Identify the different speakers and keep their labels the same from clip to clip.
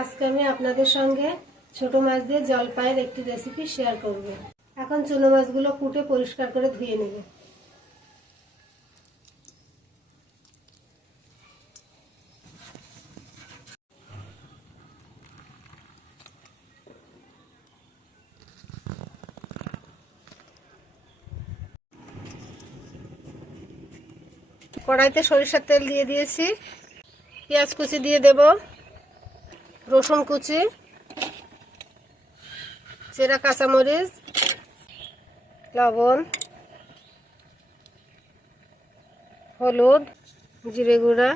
Speaker 1: আজকে আমি আপনাদের সঙ্গে ছোট মাছ দিয়ে জলপাইয়ের একটি রেসিপি শেয়ার করব। এখন চুনো মাছগুলো কুটে পরিষ্কার করে ধুয়ে নেব। কড়াইতে সরিষার তেল দিয়ে দিয়েছি। পেঁয়াজ কুচি দিয়ে দেব। রসুন কুচি, চেরা কাঁচামরিচ, লবণ, হলুদ, জিরে গুঁড়া,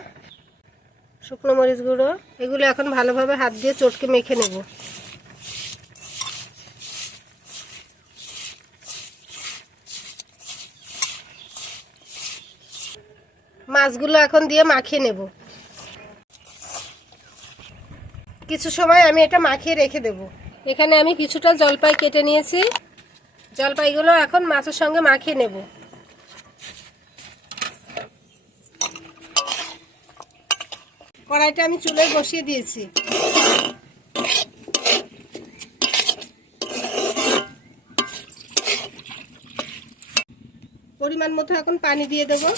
Speaker 1: শুকনো মরিচ গুঁড়ো, এগুলো এখন ভালোভাবে হাত দিয়ে চটকে মেখে নেব। মাছগুলো এখন দিয়ে মাখিয়ে নেব। কিছু সময় আমি এটা মাখিয়ে রেখে দেব। এখানে আমি কিছুটা জলপাই কেটে নিয়েছি। জলপাইগুলো এখন মাছের সঙ্গে মাখিয়ে নেব। কড়াইটা আমি চুলে বসিয়ে দিয়েছি। পরিমাণ মতো এখন পানি দিয়ে দেবো।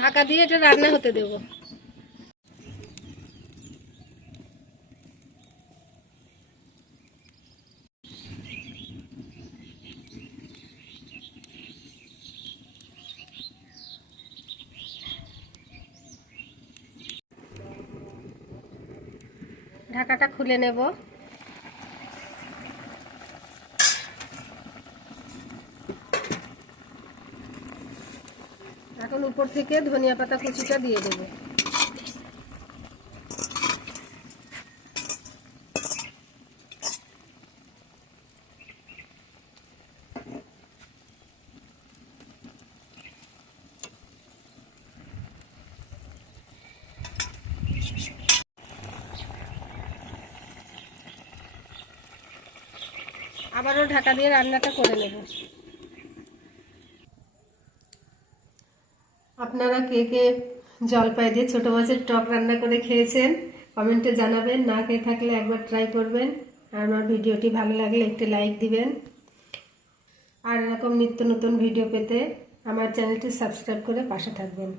Speaker 1: ঢাকা দিয়ে এটা রান্না হতে দেব। ঢাকাটা খুলে নেব। এখন উপর থেকে ধনিয়া পাতা কুচিটা দিয়ে দেবো। আবারও ঢাকা দিয়ে রান্নাটা করে নেব। আপনারা কে কে জলপাই দিয়ে ছোটো মাছের টক রান্না করে খেয়েছেন কমেন্টে জানাবেন। না খেয়ে থাকলে একবার ট্রাই করবেন। আর আমার ভিডিওটি ভালো লাগলে একটি লাইক দিবেন। আর এরকম নিত্য নতুন ভিডিও পেতে আমার চ্যানেলটি সাবস্ক্রাইব করে পাশে থাকবেন।